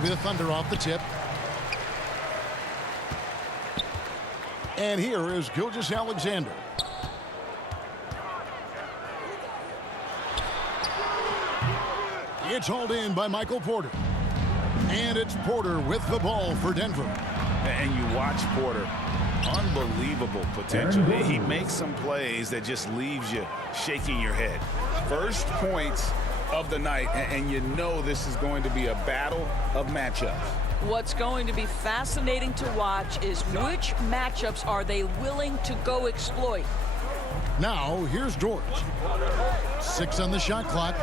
It'll be the Thunder off the tip. And here is Gilgeous-Alexander. It's hauled in by Michael Porter. And it's Porter with the ball for Denver. And you watch Porter. Unbelievable potential. He makes some plays that just leaves you shaking your head. First points of the night, and you know this is going to be a battle of matchups. What's going to be fascinating to watch is which matchups are they willing to go exploit. Now, here's George. 6 on the shot clock.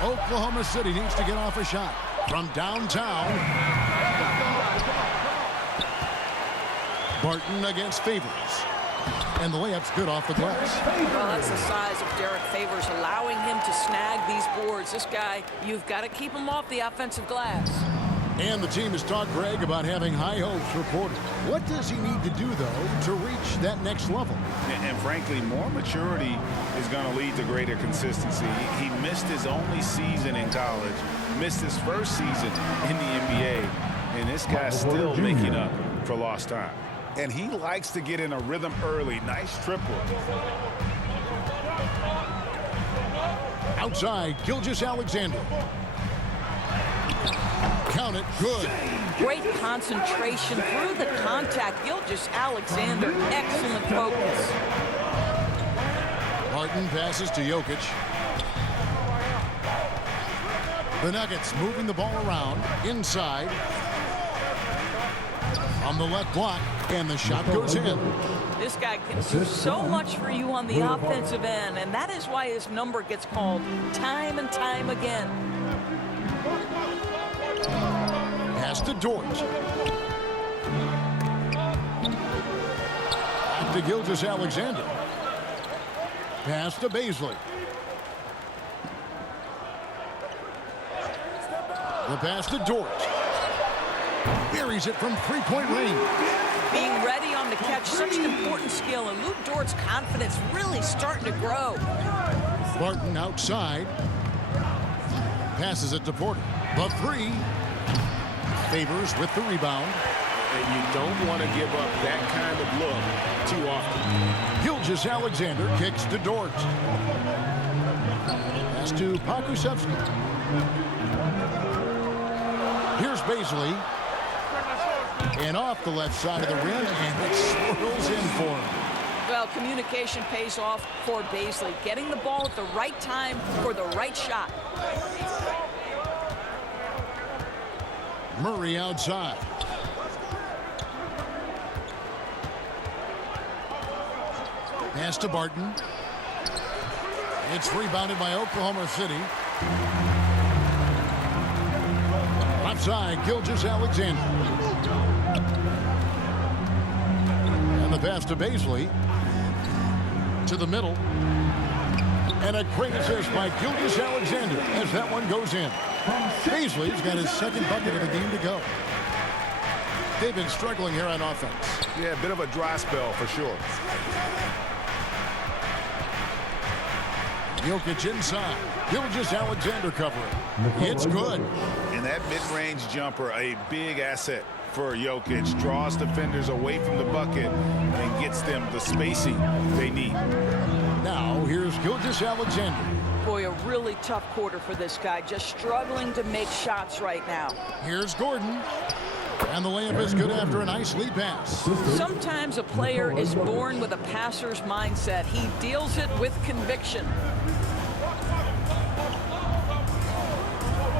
Oklahoma City needs to get off a shot from downtown. Barton against Favors. And the layup's good off the glass. Well, that's the size of Derek Favors, allowing him to snag these boards. This guy, you've got to keep him off the offensive glass. And the team has talked, Greg, about having high hopes for Porter. What does he need to do, though, to reach that next level? And frankly, more maturity is going to lead to greater consistency. He missed his only season in college, missed his first season in the NBA, and this guy's still making up for lost time. And he likes to get in a rhythm early. Nice triple. Outside, Gilgeous-Alexander. Count it, good. Great concentration through the contact. Gilgeous-Alexander, excellent focus. Barton passes to Jokic. The Nuggets moving the ball around, inside. On the left block, and the shot goes in. This guy can do so much for you on the offensive end, and that is why his number gets called time and time again. Pass to George. Back to Gilgeous-Alexander. Pass to Bazley. The pass to George. Buries it from three-point range. Being ready on the catch, such an important skill, and Luke Dort's confidence really starting to grow. Barton outside. Passes it to Porter. The three. Favors with the rebound. And you don't want to give up that kind of look too often. Gilgeous-Alexander kicks to Dort. Pass to Pokusevski. Here's Bazley. And off the left side of the rim, and it swirls in for him. Well, communication pays off for Bazley, getting the ball at the right time for the right shot. Murray outside. Pass to Barton. It's rebounded by Oklahoma City. Outside, Gilgeous-Alexander. And the pass to Bazley. To the middle. And a great assist by Gilgeous-Alexander as that one goes in. Bazley's got his second bucket of the game to go. They've been struggling here on offense. Yeah, a bit of a dry spell for sure. Jokic inside. Gilgeous-Alexander covering. It's good. And that mid-range jumper, a big asset for Jokic. Draws defenders away from the bucket and gets them the spacing they need. Now, here's Gilgeous-Alexander. Boy, a really tough quarter for this guy. Just struggling to make shots right now. Here's Gordon. And the layup is good after a nice lead pass. Sometimes a player is born with a passer's mindset. He deals it with conviction.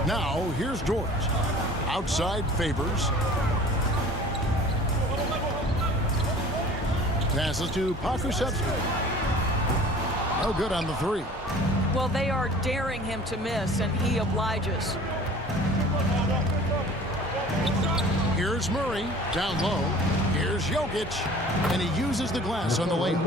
Now, here's George. Outside Favors. Passes to Pokusevski. No good on the three. Well, they are daring him to miss, and he obliges. Here's Murray, down low. Here's Jokic, and he uses the glass on the layup.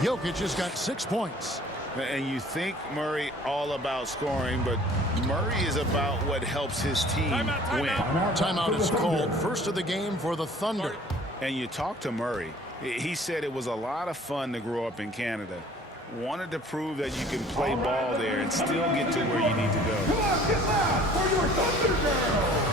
Jokic has got 6 points. And you think Murray all about scoring, but Murray is about what helps his team win. Timeout is called. First of the game for the Thunder. And you talk to Murray. He said it was a lot of fun to grow up in Canada. wanted to prove that you can play ball there and still get to where you need to go. Come on, get loud for your Thunder Girls!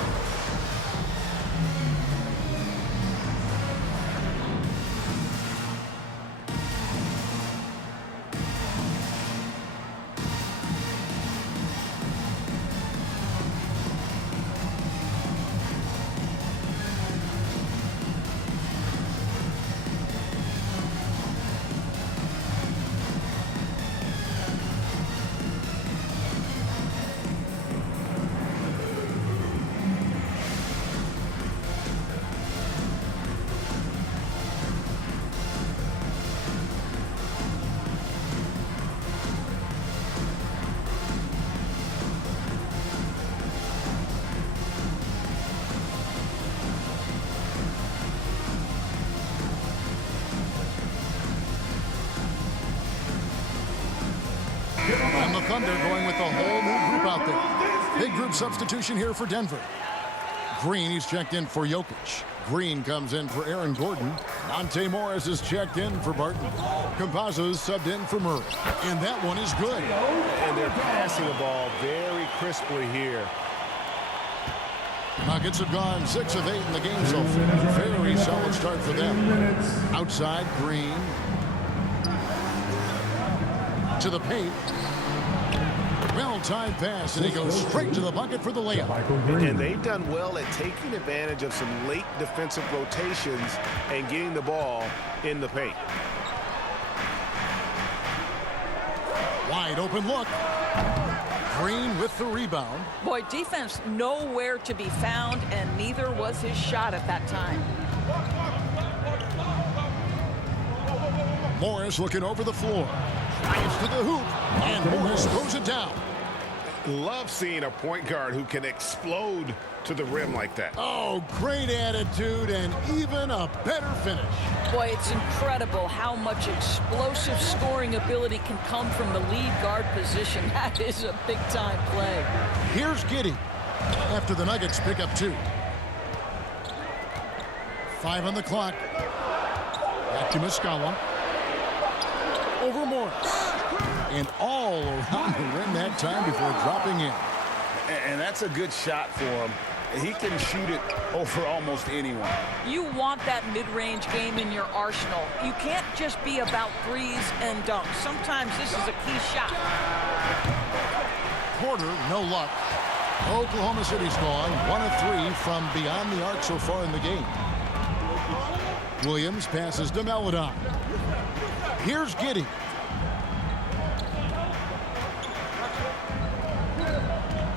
And the Thunder going with the whole new group out there. Big group substitution here for Denver. Green, he's checked in for Jokic. Green comes in for Aaron Gordon. Monte Morris is checked in for Barton. Campazzo's subbed in for Murray. And that one is good. And they're passing the ball very crisply here. Nuggets have gone 6 of 8 in the game so far. Very solid start for them. Outside, Green. To the paint. Well-timed pass, and he goes straight to the bucket for the layup. And they've done well at taking advantage of some late defensive rotations and getting the ball in the paint. Wide open look. Green with the rebound. Boy, defense nowhere to be found, and neither was his shot at that time. Morris looking over the floor. Drives to the hoop, and Morris throws it down. Love seeing a point guard who can explode to the rim like that. Oh, great attitude and even a better finish. Boy, it's incredible how much explosive scoring ability can come from the lead guard position. That is a big-time play. Here's Giddey after the Nuggets pick up 2. 5 on the clock. Back to Muscala. Over Morris. And all around the rim that time before dropping in. And that's a good shot for him. He can shoot it over almost anyone. You want that mid-range game in your arsenal. You can't just be about threes and dunks. Sometimes this is a key shot. Porter, no luck. Oklahoma City's gone 1 of 3 from beyond the arc so far in the game. Williams passes to Melodon. Here's Giddey.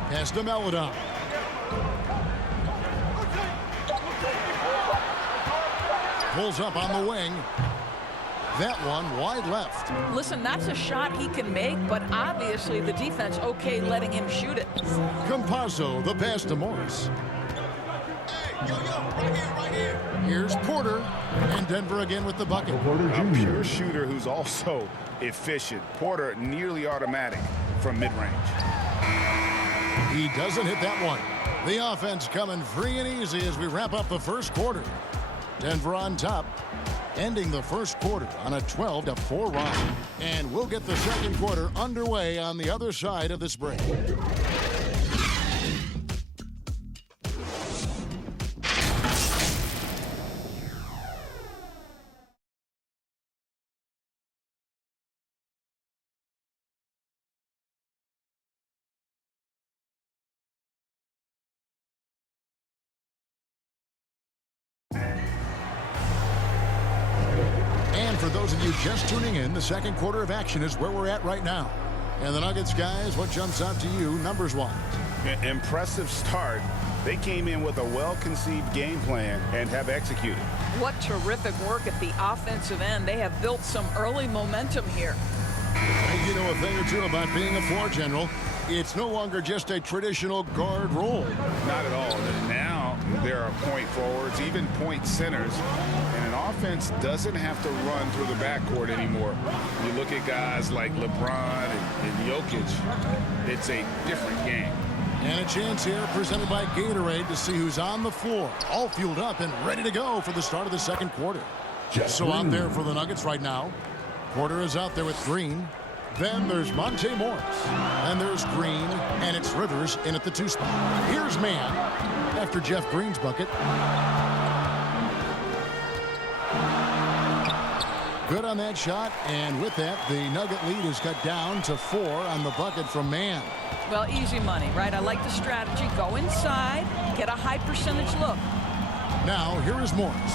Pass to Melodon. Pulls up on the wing. That one wide left. Listen, that's a shot he can make, but obviously the defense okay letting him shoot it. Campazzo, the pass to Morris. Right here. Here's Porter, and Denver again with the bucket. A pure shooter who's also efficient. Porter nearly automatic from mid-range. He doesn't hit that one. The offense coming free and easy as we wrap up the first quarter. Denver on top, ending the first quarter on a 12-4 run. And we'll get the second quarter underway on the other side of this break. For those of you just tuning in, the second quarter of action is where we're at right now. And the Nuggets, guys, what jumps out to you numbers-wise? Impressive start. They came in with a well-conceived game plan and have executed. What terrific work at the offensive end. They have built some early momentum here. And you know a thing or two about being a floor general. It's no longer just a traditional guard role. Not at all. Now there are point forwards, even point centers, and an offense doesn't have to run through the backcourt anymore. You look at guys like LeBron and Jokic, it's a different game. And a chance here presented by Gatorade to see who's on the floor, all fueled up and ready to go for the start of the second quarter. So out there for the Nuggets right now, Porter is out there with Green. Then there's Monte Morris. And there's Green. And it's Rivers in at the 2 spot. Here's Mann after Jeff Green's bucket. Good on that shot. And with that, the Nugget lead is cut down to 4 on the bucket from Mann. Well, easy money, right? I like the strategy. Go inside, get a high percentage look. Now, here is Morris.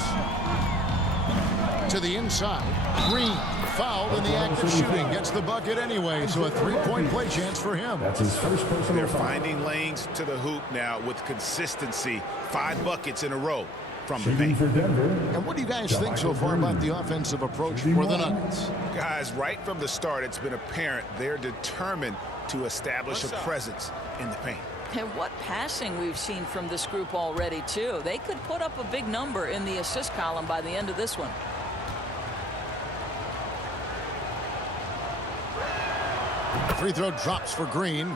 To the inside. Green, fouled in the act of shooting. Gets the bucket anyway, so a 3-point play chance for him. That's his first personal They're foul. finding lanes to the hoop now with consistency. 5 buckets in a row from the Shooting paint. for Denver. And what do you guys think so far about the offensive approach for the Nuggets? Guys, right from the start, it's been apparent they're determined to establish a presence in the paint. And what passing we've seen from this group already, too. They could put up a big number in the assist column by the end of this one. Free throw drops for Green.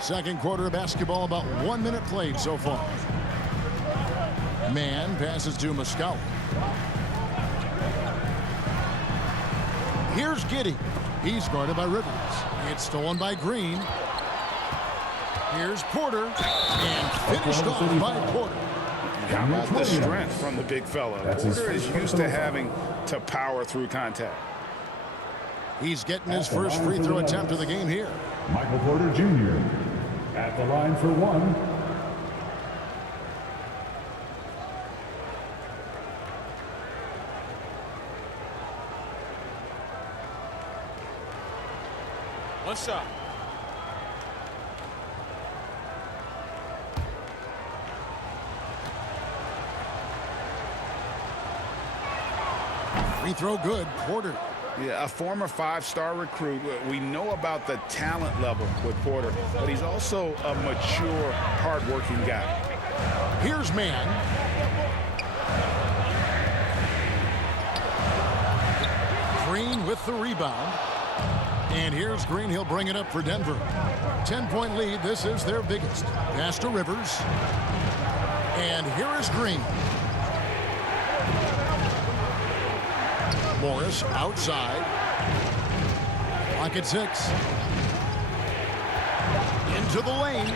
Second quarter of basketball, about 1 minute played so far. Mann passes to Moscow. Here's Giddey. He's guarded by Rivers. It's stolen by Green. Here's Porter. And finished off by Porter. How about the strength from the big fella? That's his Porter is first used to personal foul. having to power through contact. He's getting his first free throw attempt of the game here. Michael Porter Jr. at the line for 1. What's up? Free throw good. Porter. Yeah, a former 5-star recruit. We know about the talent level with Porter, but he's also a mature, hard-working guy. Here's Mann. Green with the rebound. And here's Green. He'll bring it up for Denver. 10-point lead. This is their biggest. Pass to Rivers. And here is Green. Morris outside. Clock at 6. Into the lane.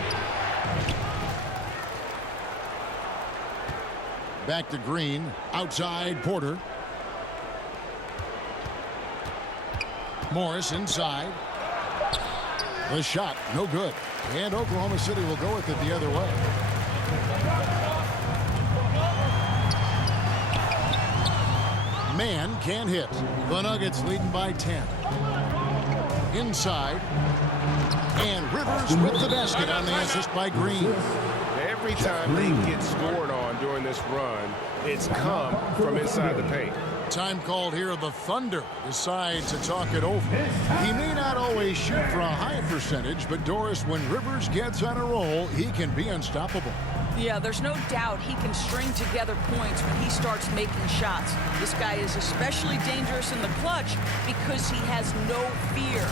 Back to Green. Outside Porter. Morris inside. The shot, no good. And Oklahoma City will go with it the other way. Mann can't hit. The Nuggets leading by 10. Inside. And Rivers with the basket on the assist by Green. Every time they get scored on during this run, it's come from inside the paint. Time called here. The Thunder decide to talk it over. He may not always shoot for a high percentage, but Doris, when Rivers gets on a roll, he can be unstoppable. Yeah, there's no doubt he can string together points when he starts making shots. This guy is especially dangerous in the clutch because he has no fear.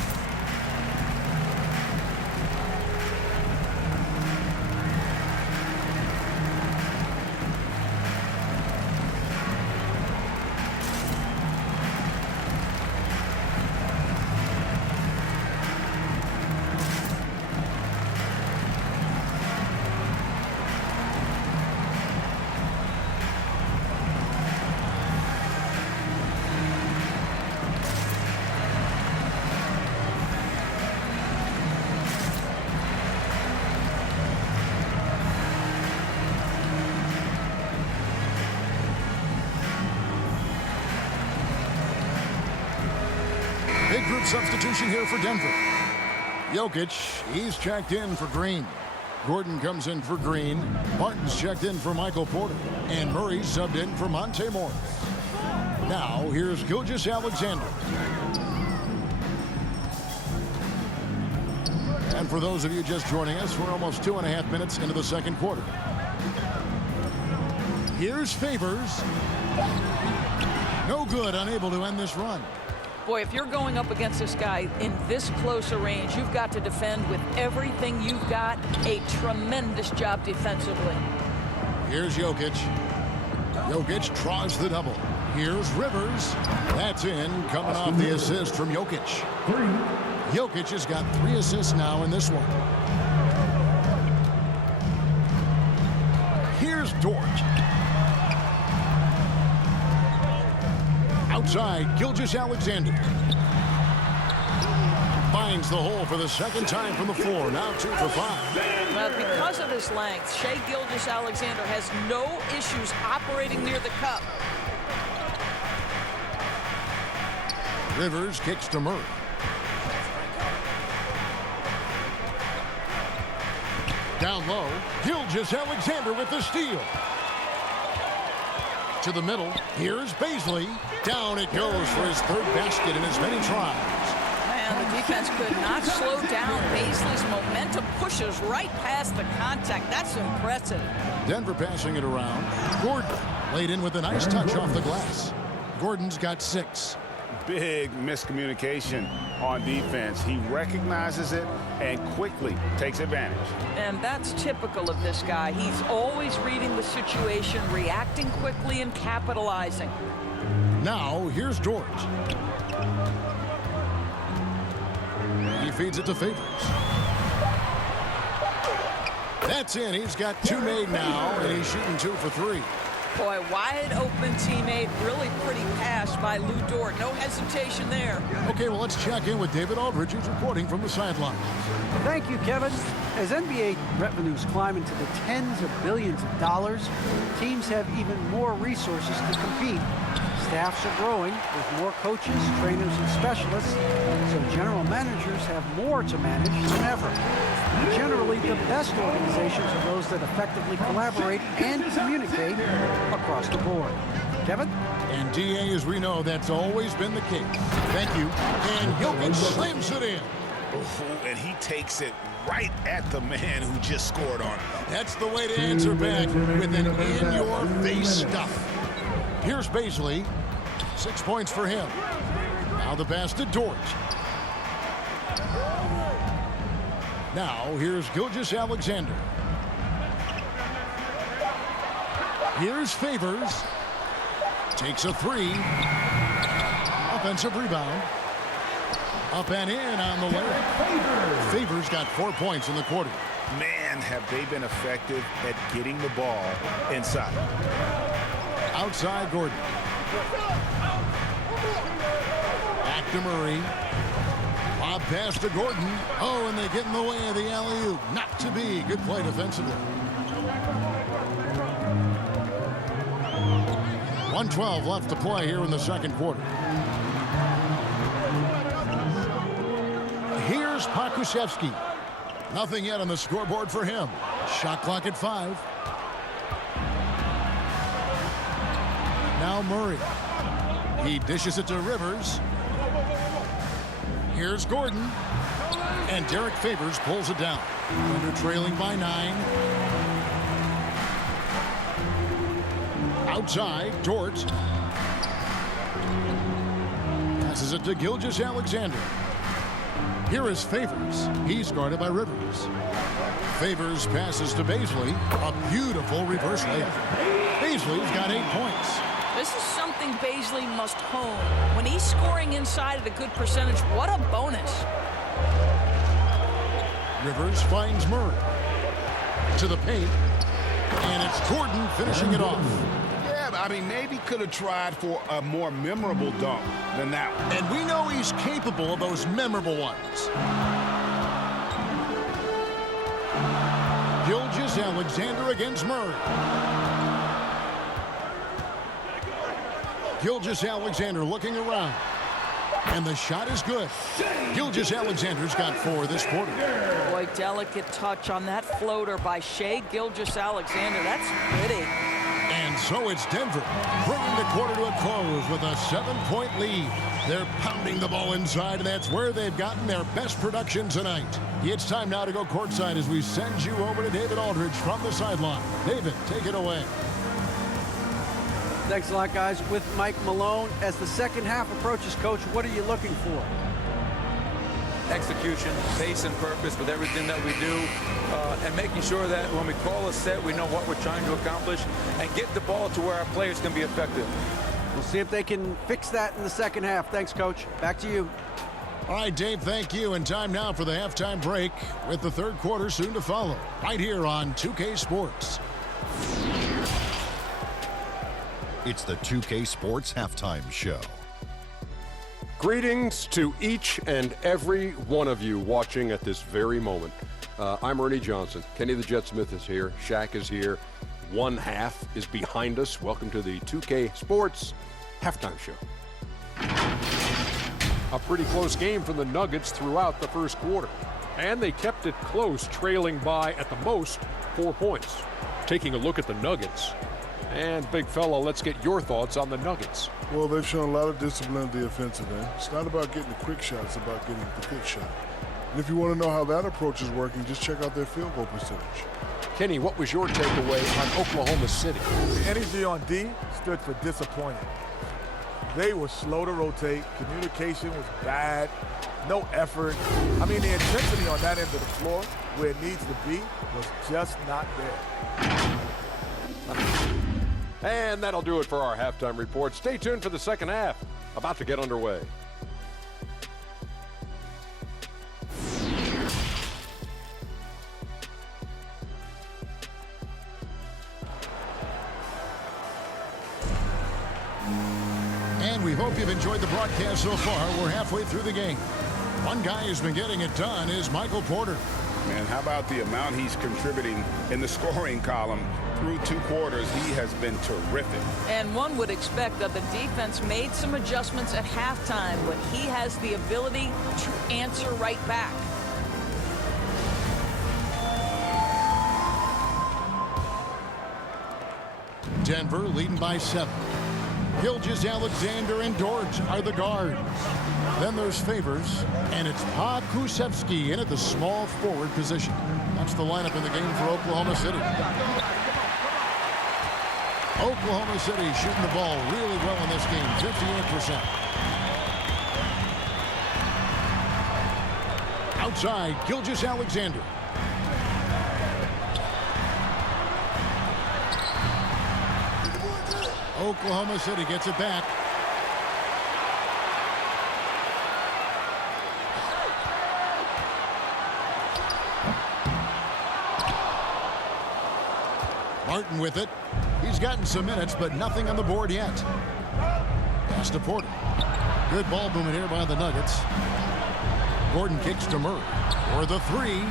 Big group substitution here for Denver. Jokic, he's checked in for Green. Gordon comes in for Green. Martin's checked in for Michael Porter. And Murray subbed in for Monte Morris. Now, here's Gilgeous-Alexander. And for those of you just joining us, we're almost 2.5 minutes into the second quarter. Here's Favors. No good, unable to end this run. Boy, if you're going up against this guy in this close a range, you've got to defend with everything you've got. A tremendous job defensively. Here's Jokic. Jokic draws the double. Here's Rivers. That's in, coming off the assist from Jokic. Jokic has got 3 assists now in this one. Here's Dort. Outside, Gilgeous-Alexander. Finds the hole for the second time from the floor. Now 2 for 5. Well, because of his length, Shai Gilgeous-Alexander has no issues operating near the cup. Rivers kicks to Murray. Down low, Gilgeous-Alexander with the steal. To the middle, here's Bazley. Down it goes for his 3rd basket in as many tries. Man, the defense could not slow down. Bazley's momentum pushes right past the contact. That's impressive. Denver passing it around. Gordon laid in with a nice touch off the glass. Gordon's got 6. Big miscommunication on defense. He recognizes it and quickly takes advantage. And that's typical of this guy. He's always reading the situation, reacting quickly, and capitalizing. Now, here's Dort. He feeds it to Favors. That's in. He's got 2 made now, and he's shooting 2 for 3. Boy, wide open teammate, really pretty pass by Lou Dort. No hesitation there. Okay, well, let's check in with David Aldridge, who's reporting from the sideline. Thank you, Kevin. As NBA revenues climb into the tens of billions of dollars, teams have even more resources to compete. Staffs are growing with more coaches, trainers, and specialists, so general managers have more to manage than ever. Generally, the best organizations are those that effectively collaborate and communicate across the board. Kevin? And DA, as we know, that's always been the case. Thank you. And Jokic slams it in. Oh, and he takes it right at the man who just scored on him. That's the way to answer back with an in-your-face stuff. Here's Bazley. 6 points for him. Now the pass to Dort. Now here's Gilgeous-Alexander. Here's Favors. Takes a 3. Offensive rebound. Up and in on the layup. Favors got 4 points in the quarter. Man, have they been effective at getting the ball inside. Outside Gordon. Back to Murray. Lob pass to Gordon. Oh, and they get in the way of the alley-oop. Not to be. Good play defensively. 1:12 left to play here in the second quarter. Here's Pokusevski. Nothing yet on the scoreboard for him. Shot clock at 5. Now Murray. He dishes it to Rivers. Here's Gordon. And Derek Favors pulls it down. Under trailing by 9. Outside, Dort. Passes it to Gilgeous-Alexander. Here is Favors. He's guarded by Rivers. Favors passes to Bazley. A beautiful reverse layup. Bazley's got 8 points. This is something Bazley must hone. When he's scoring inside at a good percentage, what a bonus. Rivers finds Murray. To the paint. And it's Gordon finishing it off. Yeah, I mean, maybe could have tried for a more memorable dunk than that one. And we know he's capable of those memorable ones. Gilgeous-Alexander against Murray. Gilgeous-Alexander looking around. And the shot is good. Gilgeous-Alexander's got 4 this quarter. Boy, delicate touch on that floater by Shai Gilgeous-Alexander. That's pretty. And so it's Denver bringing the quarter to a close with a 7-point lead. They're pounding the ball inside, and that's where they've gotten their best production tonight. It's time now to go courtside as we send you over to David Aldridge from the sideline. David, take it away. Thanks a lot, guys. With Mike Malone, as the second half approaches, Coach, what are you looking for? Execution, pace and purpose with everything that we do, and making sure that when we call a set, we know what we're trying to accomplish and get the ball to where our players can be effective. We'll see if they can fix that in the second half. Thanks, Coach. Back to you. All right, Dave, thank you. And time now for the halftime break with the third quarter soon to follow right here on 2K Sports. It's the 2K Sports Halftime Show. Greetings to each and every one of you watching at this very moment. I'm Ernie Johnson. Kenny the Jet Smith is here. Shaq is here. One half is behind us. Welcome to the 2K Sports Halftime Show. A pretty close game for the Nuggets throughout the first quarter. And they kept it close, trailing by, at the most, 4 points. Taking a look at the Nuggets. And, big fella, let's get your thoughts on the Nuggets. Well, they've shown a lot of discipline at the offensive end. It's not about getting the quick shot, it's about getting the good shot. And if you want to know how that approach is working, just check out their field goal percentage. Kenny, what was your takeaway on Oklahoma City? The energy on D stood for disappointing. They were slow to rotate. Communication was bad. No effort. I mean, the intensity on that end of the floor, where it needs to be, was just not there. And that'll do it for our halftime report. Stay tuned for the second half. About to get underway. And we hope you've enjoyed the broadcast so far. We're halfway through the game. One guy who's been getting it done is Michael Porter. Man, how about the amount he's contributing in the scoring column? Through 2 quarters, he has been terrific. And one would expect that the defense made some adjustments at halftime, but he has the ability to answer right back. Denver leading by 7. Gilgeous-Alexander and Dort are the guards. Then there's Favors, and it's Pa Kusevsky in at the small forward position. That's the lineup in the game for Oklahoma City. Oklahoma City shooting the ball really well in this game, 58%. Outside, Gilgeous-Alexander. Oklahoma City gets it back. Martin with it. He's gotten some minutes, but nothing on the board yet. Pass to Porter. Good ball movement here by the Nuggets. Gordon kicks to Murray. For the 3.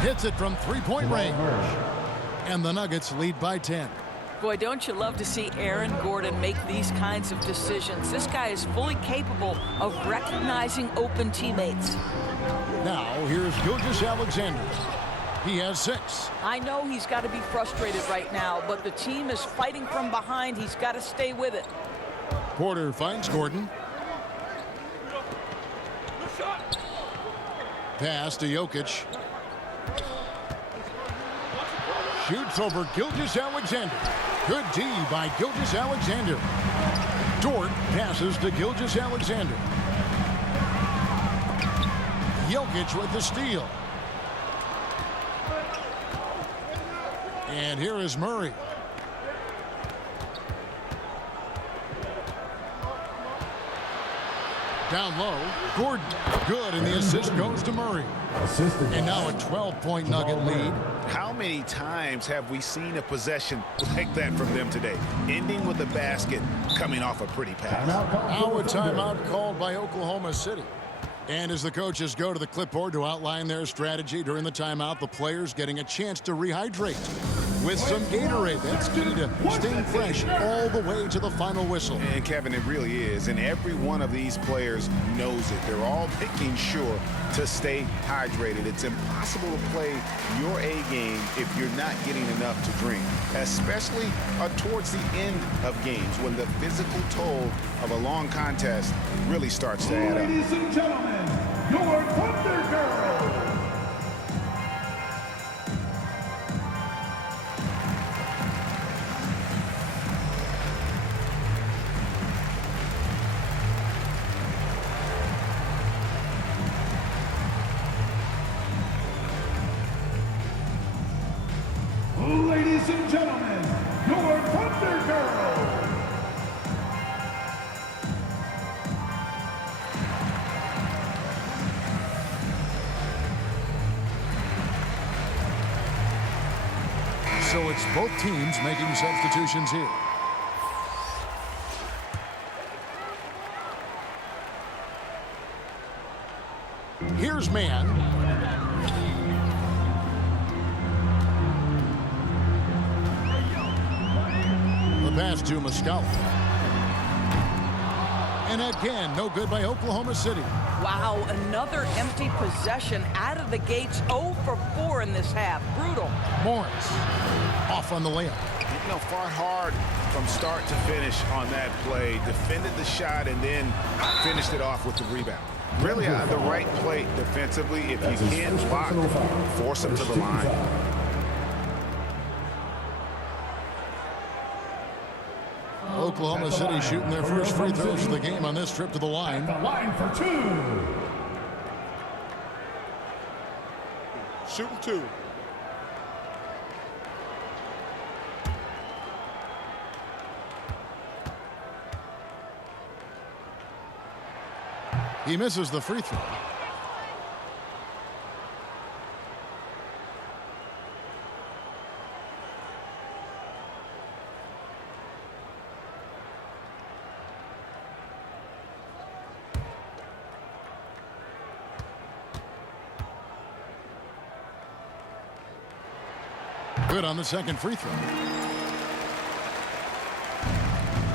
Hits it from three-point range. And the Nuggets lead by 10. Boy, don't you love to see Aaron Gordon make these kinds of decisions. This guy is fully capable of recognizing open teammates. Now, here's Gilgeous-Alexander. He has 6. I know he's got to be frustrated right now, but the team is fighting from behind. He's got to stay with it. Porter finds Gordon. Pass to Jokic. Shoots over Gilgeous-Alexander. Good D by Gilgeous-Alexander. Dort passes to Gilgeous-Alexander. Jokic with the steal. And here is Murray. Down low, Gordon. Good, and the assist goes to Murray. And now a 12-point Nugget lead. How many times have we seen a possession like that from them today? Ending with a basket, coming off a pretty pass. Now a timeout called by Oklahoma City. And as the coaches go to the clipboard to outline their strategy during the timeout, the players getting a chance to rehydrate with some Gatorade. That's key to staying fresh all the way to the final whistle. And Kevin, it really is. And every one of these players knows it. They're all making sure to stay hydrated. It's impossible to play your A game if you're not getting enough to drink, especially towards the end of games when the physical toll of a long contest really starts to add up. Ladies and gentlemen, your Thunder Girl. Ladies and gentlemen, your Thunder Girl. So it's both teams making substitutions here. Here's man. The pass to Muscala. And again, no good by Oklahoma City. Wow, another empty possession out of the gates. 0 for 4 in this half. Brutal. Morris off on the layup. You know, fought hard from start to finish on that play. Defended the shot and then finished it off with the rebound. Really the right play defensively. If you can't block, force him to the line. Oklahoma City shooting their first free throws of the game on this trip to the line. The line for 2. Shooting 2. He misses the free throw. Good on the second free throw.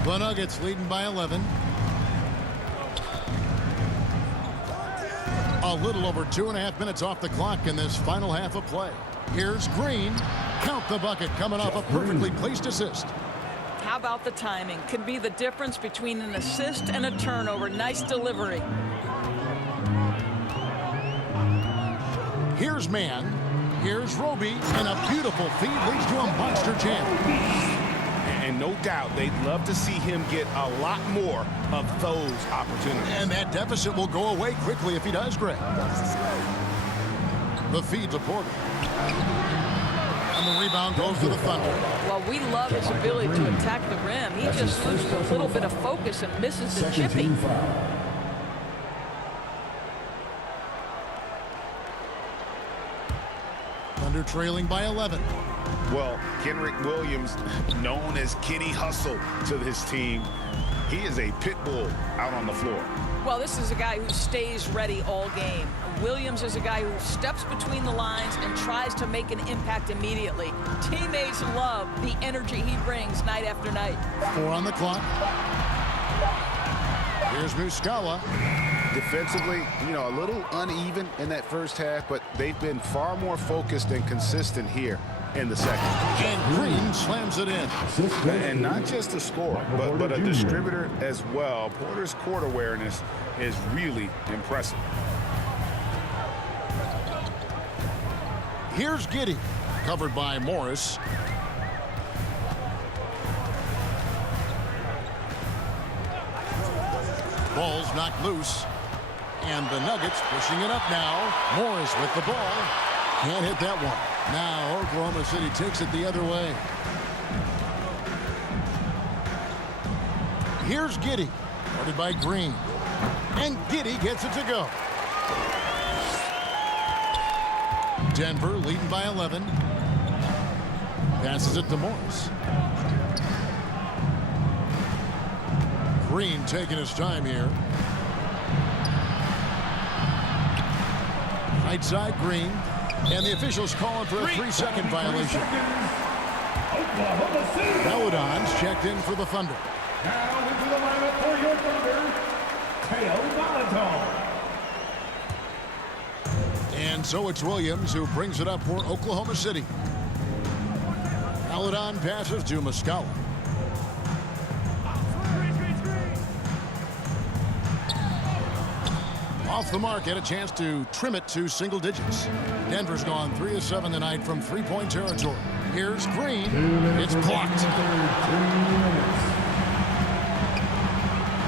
The Nuggets leading by 11. A little over 2.5 minutes off the clock in this final half of play. Here's Green. Count the bucket coming off a perfectly placed assist. How about the timing? Could be the difference between an assist and a turnover. Nice delivery. Here's man. Here's Roby. And a beautiful feed leads to a monster jam. And no doubt they'd love to see him get a lot more of those opportunities. And that deficit will go away quickly if he does, Greg. The feed to Porter. And the rebound goes to the Thunder. Well, we love his ability to attack the rim. He just loses a little bit of focus and misses the chippy. Thunder trailing by 11. Well, Kenrick Williams, known as Kenny Hustle to this team, he is a pit bull out on the floor. Well, this is a guy who stays ready all game. Williams is a guy who steps between the lines and tries to make an impact immediately. Teammates love the energy he brings night after night. 4 on the clock. Here's Muscala. Defensively, you know, a little uneven in that first half, but they've been far more focused and consistent here in the second. And Green slams it in. And not just a scorer, but a distributor as well. Porter's court awareness is really impressive. Here's Giddey, covered by Morris. Ball's knocked loose. And the Nuggets pushing it up now. Morris with the ball. Can't hit that one. Now Oklahoma City takes it the other way. Here's Giddey, guarded by Green. And Giddey gets it to go. Denver leading by 11. Passes it to Morris. Green taking his time here. Right side, Green. And the officials calling for a 3-second violation. Melodon's checked in for the Thunder. Now into the lineup for your Thunder, Melodon. And so it's Williams who brings it up for Oklahoma City. Melodon passes to Muscala. Off the mark, had a chance to trim it to single digits. Denver's gone 3 of 7 tonight from three-point territory. Here's Green. It's blocked.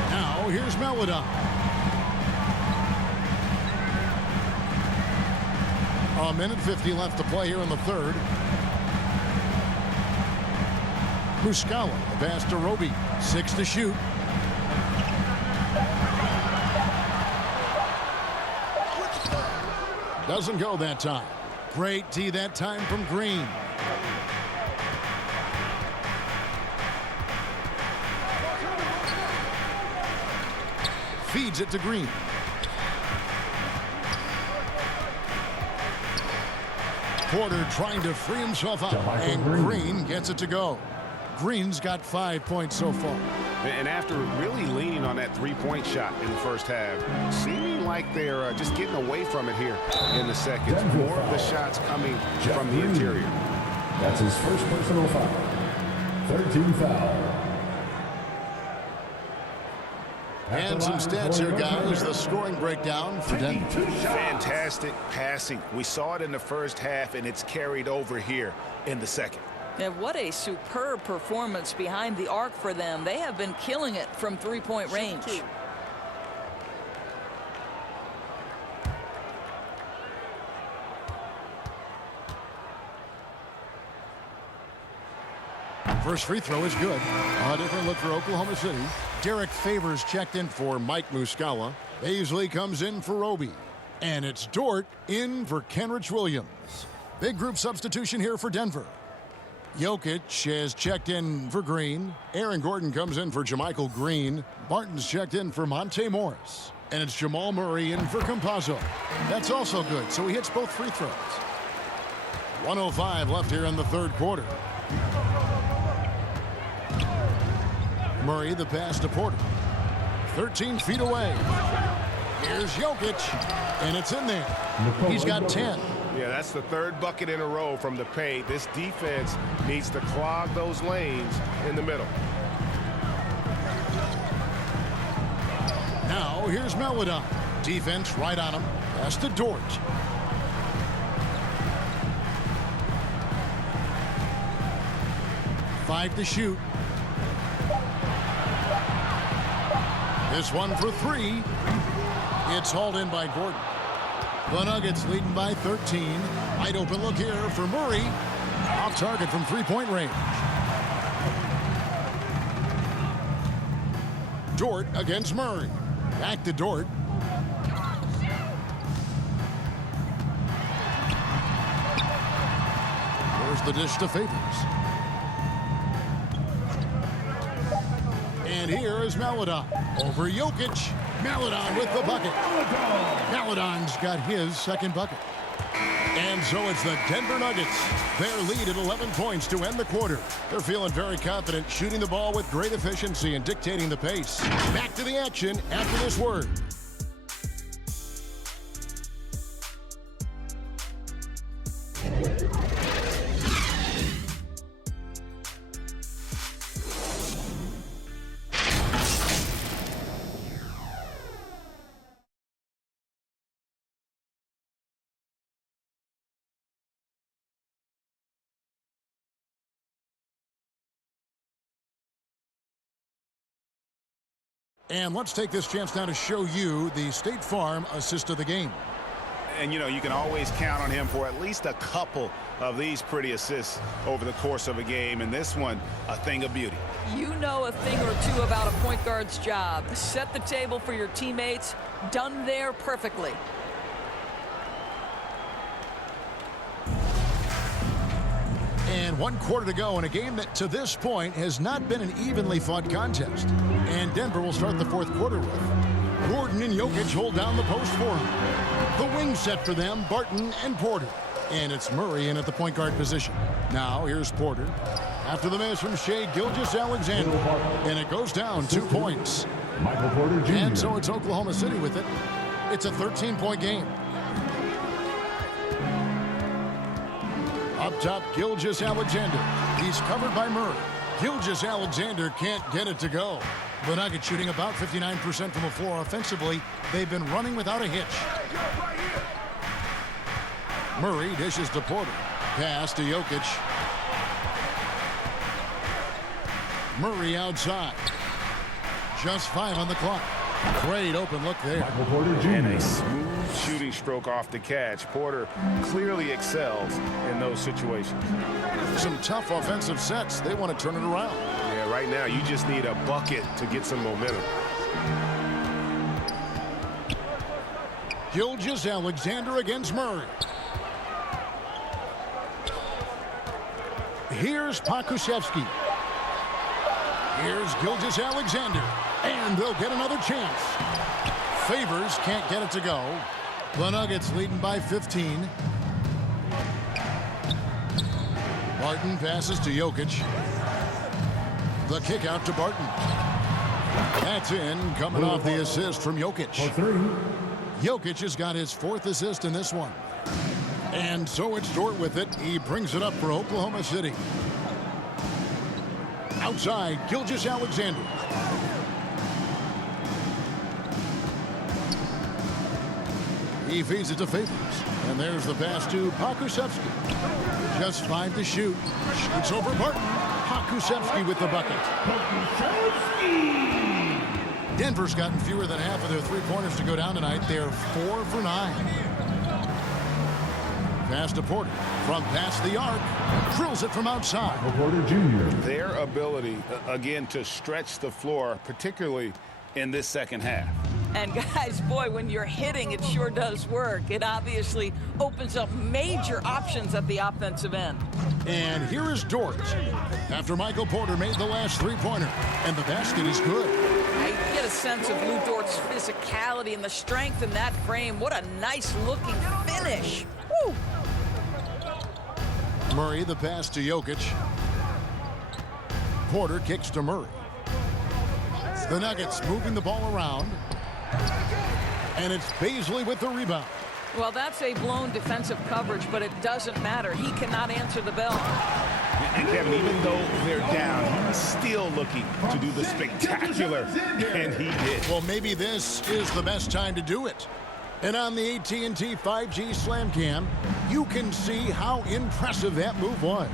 Now here's Melodon. A minute 50 left to play here in the third. Muscala, the pass to Roby. 6 to shoot. Doesn't go that time. Great D that time from Green. Feeds it to Green. Porter trying to free himself up, and Green gets it to go. Green's got 5 points so far. And after really leaning on that three-point shot in the first half, seeming like they're just getting away from it here in the second. More of the shots coming from the interior. That's his first personal foul. 13 foul. And some stats here, guys. The scoring breakdown for Denver. Fantastic passing. We saw it in the first half, and it's carried over here in the second. And what a superb performance behind the arc for them. They have been killing it from three-point range. First free throw is good. A different look for Oklahoma City. Derek Favors checked in for Mike Muscala. Baisley comes in for Roby. And it's Dort in for Kenrich Williams. Big group substitution here for Denver. Jokic has checked in for Green. Aaron Gordon comes in for Jermichael Green. Barton's checked in for Monte Morris. And it's Jamal Murray in for Campazzo. That's also good, so he hits both free throws. 1:05 left here in the third quarter. Murray, the pass to Porter. 13 feet away. Here's Jokic, and it's in there. He's got 10. Yeah, that's the third bucket in a row from the paint. This defense needs to clog those lanes in the middle. Now, here's Melodon. Defense right on him. Pass to Dort. Five to shoot. This one for three. It's hauled in by Gordon. The Nuggets leading by 13. Wide open look here for Murray. Off target from three-point range. Dort against Murray. Back to Dort. There's the dish to Favors. And here is Melodon over Jokic. Melodon with the bucket. Melodon's got his second bucket. And so it's the Denver Nuggets. Their lead at 11 points to end the quarter. They're feeling very confident, shooting the ball with great efficiency and dictating the pace. Back to the action after this word. And let's take this chance now to show you the State Farm assist of the game. And, you know, you can always count on him for at least a couple of these pretty assists over the course of a game. And this one, a thing of beauty. You know a thing or two about a point guard's job. Set the table for your teammates. Done there perfectly. And 1 quarter to go in a game that to this point has not been an evenly fought contest. And Denver will start the fourth quarter with Gordon and Jokic hold down the post for him. The wing set for them, Barton and Porter. And it's Murray in at the point guard position. Now here's Porter. After the miss from Shai Gilgeous-Alexander. And it goes down 2 points. Michael Porter Jr. And so it's Oklahoma City with it. It's a 13-point game. Up top, Gilgeous-Alexander. He's covered by Murray. Gilgeous-Alexander can't get it to go. The Nuggets shooting about 59% from the floor offensively. They've been running without a hitch. Murray dishes to Porter. Pass to Jokic. Murray outside. Just 5 on the clock. Great open look there. Michael Porter Jr. And a smooth shooting stroke off the catch. Porter clearly excels in those situations. Some tough offensive sets. They want to turn it around. Yeah, right now you just need a bucket to get some momentum. Gilgeous-Alexander against Murray. Here's Pokusevski. Here's Gilgeous-Alexander. And they'll get another chance. Favors can't get it to go. The Nuggets leading by 15. Barton passes to Jokic. The kick out to Barton. That's in, coming off the assist from Jokic. Jokic has got his 4th assist in this one. And so it's Dort with it. He brings it up for Oklahoma City. Outside, Gilgeous-Alexander. He feeds it to Favors. And there's the pass to Pokusevski. Just 5 to shoot. Shoots over Barton. Pokusevski with the bucket. Denver's gotten fewer than half of their three-pointers to go down tonight. They're 4 for 9. Pass to Porter. From past the arc. Drills it from outside. Porter Jr. Their ability, again, to stretch the floor, particularly in this second half. And guys, boy, when you're hitting, it sure does work. It obviously opens up major options at the offensive end. And here is Dort. After Michael Porter made the last three-pointer. And the basket is good. I get a sense of Lou Dort's physicality and the strength in that frame. What a nice-looking finish. Woo! Murray, the pass to Jokic. Porter kicks to Murray. The Nuggets moving the ball around. And it's Bazley with the rebound. Well, that's a blown defensive coverage, but it doesn't matter. He cannot answer the bell. And Kevin, even though they're down, he's still looking to do the spectacular, and he did. Well, maybe this is the best time to do it. And on the AT&T 5G Slam Cam, you can see how impressive that move was.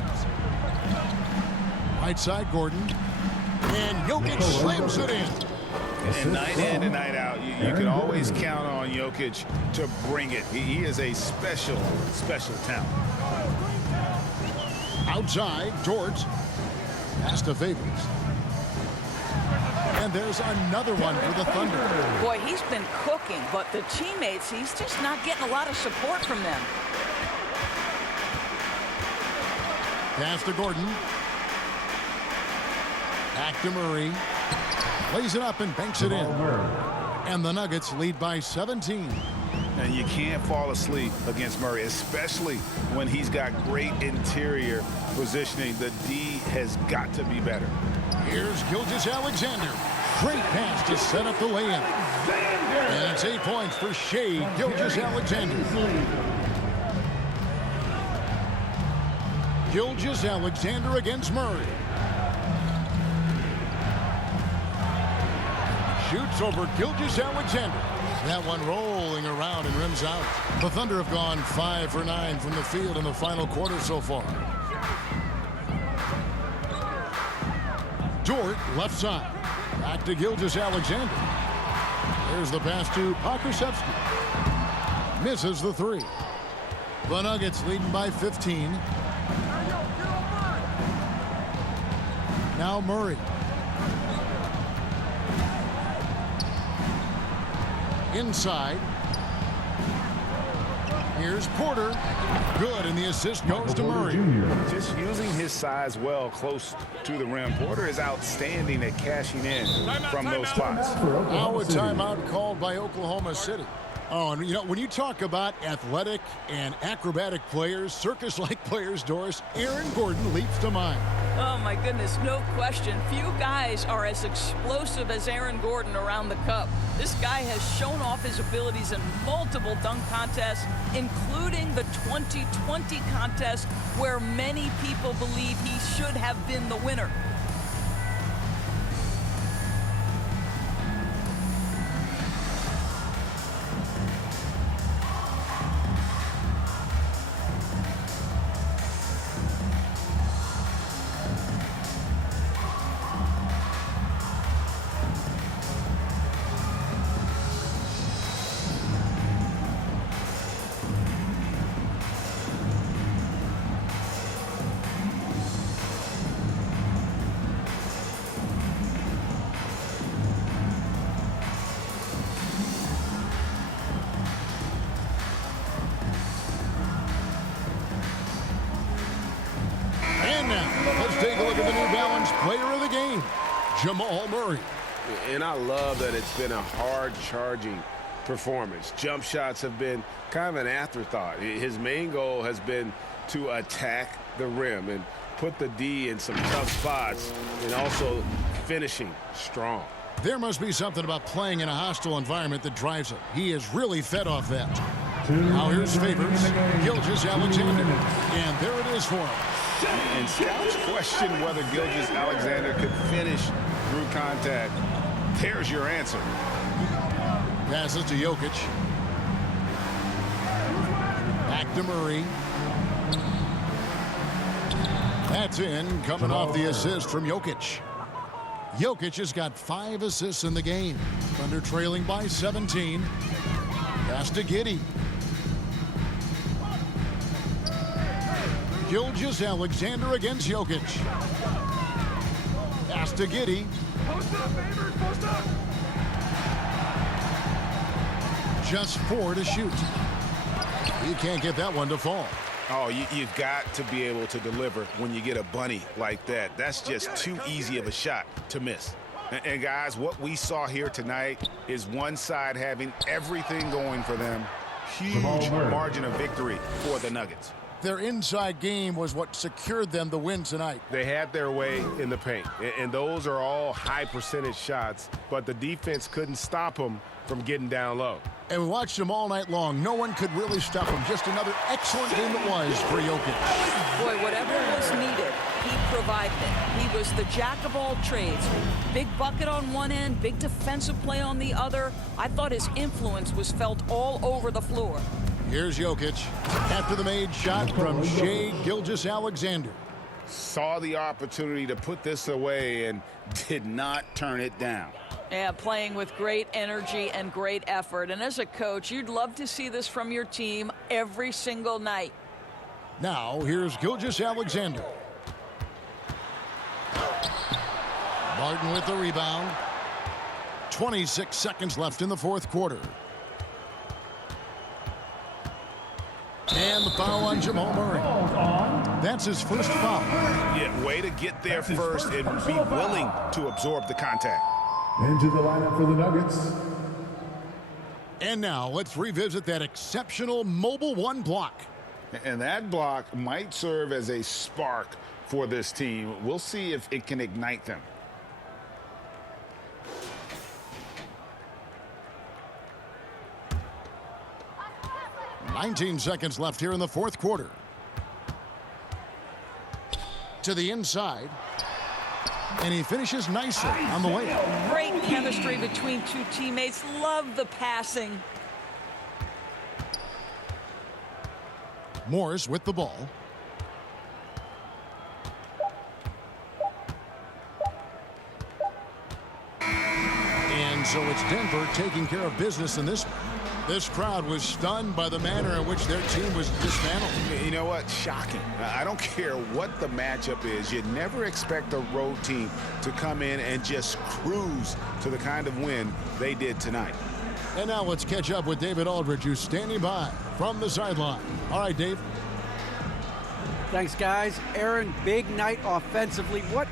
Right side, Gordon. And Jokic slams it in. And night in and night out, you can always count on Jokic to bring it. He is a special, special talent. Outside, Dort. Pass to Favors. And there's another one for the Thunder. Boy, he's been cooking, but the teammates, he's just not getting a lot of support from them. Pass to Gordon. Back to Murray. Lays it up and banks it in. And the Nuggets lead by 17. And you can't fall asleep against Murray, especially when he's got great interior positioning. The D has got to be better. Here's Gilgeous-Alexander. Great pass to set up the lay-in. And it's 8 points for Shai Gilgeous-Alexander. Gilgeous-Alexander against Murray. Shoots over Gilgeous-Alexander. That one rolling around and rims out. The Thunder have gone 5 for 9 from the field in the final quarter so far. Dort, left side. Back to Gilgeous-Alexander. There's the pass to Pokusevski. Misses the three. The Nuggets leading by 15. Now Murray. Inside. Here's Porter. Good, and the assist goes to Murray. Just using his size well close to the rim. Porter is outstanding at cashing in from those spots. Now a timeout called by Oklahoma City. Oh, and you know, when you talk about athletic and acrobatic players, circus-like players, Doris, Aaron Gordon leaps to mind. Oh, my goodness, no question. Few guys are as explosive as Aaron Gordon around the cup. This guy has shown off his abilities in multiple dunk contests, including the 2020 contest, where many people believe he should have been the winner. Let's take a look at the New Balance player of the game, Jamal Murray. And I love that it's been a hard-charging performance. Jump shots have been kind of an afterthought. His main goal has been to attack the rim and put the D in some tough spots and also finishing strong. There must be something about playing in a hostile environment that drives him. He is really fed off that. Now here's Favors, Gilgeous-Alexander, and there it is for him. And scouts question whether Gilgeous-Alexander could finish through contact. There's your answer. Passes to Jokic. Back to Murray. That's in, coming off the assist from Jokic. Jokic has got 5 assists in the game. Thunder trailing by 17. Pass to Giddey. Gilgeous-Alexander against Jokic. Pass to Giddey. Post up, Favors, post up. Just 4 to shoot. He can't get that one to fall. Oh, you've got to be able to deliver when you get a bunny like that. That's just too easy of a shot to miss. And guys, what we saw here tonight is one side having everything going for them. Huge margin of victory for the Nuggets. Their inside game was what secured them the win tonight. They had their way in the paint, and those are all high percentage shots, but the defense couldn't stop them from getting down low. And we watched him all night long. No one could really stop him. Just another excellent game it was for Jokic. Boy, whatever was needed, he provided it. He was the jack of all trades. Big bucket on one end, big defensive play on the other. I thought his influence was felt all over the floor. Here's Jokic after the made shot from Shai Gilgeous-Alexander. Saw the opportunity to put this away and did not turn it down. Yeah, playing with great energy and great effort. And as a coach, you'd love to see this from your team every single night. Now, here's Gilgeous-Alexander. Martin with the rebound. 26 seconds left in the fourth quarter. And the foul on Jamal Murray. That's his first foul. Yeah, way to get there first and be willing to absorb the contact. Into the lineup for the Nuggets. And now let's revisit that exceptional mobile one block. And that block might serve as a spark for this team. We'll see if it can ignite them. "19 seconds left here in the fourth quarter. To the inside. And he finishes nicely on the way. Great chemistry between two teammates. Love the passing. Morris with the ball. And so it's Denver taking care of business in this one. This crowd was stunned by the manner in which their team was dismantled. You know what? Shocking. I don't care what the matchup is. You never expect a road team to come in and just cruise to the kind of win they did tonight. And now let's catch up with David Aldridge, who's standing by from the sideline. All right, Dave. Thanks, guys. Aaron, big night offensively. What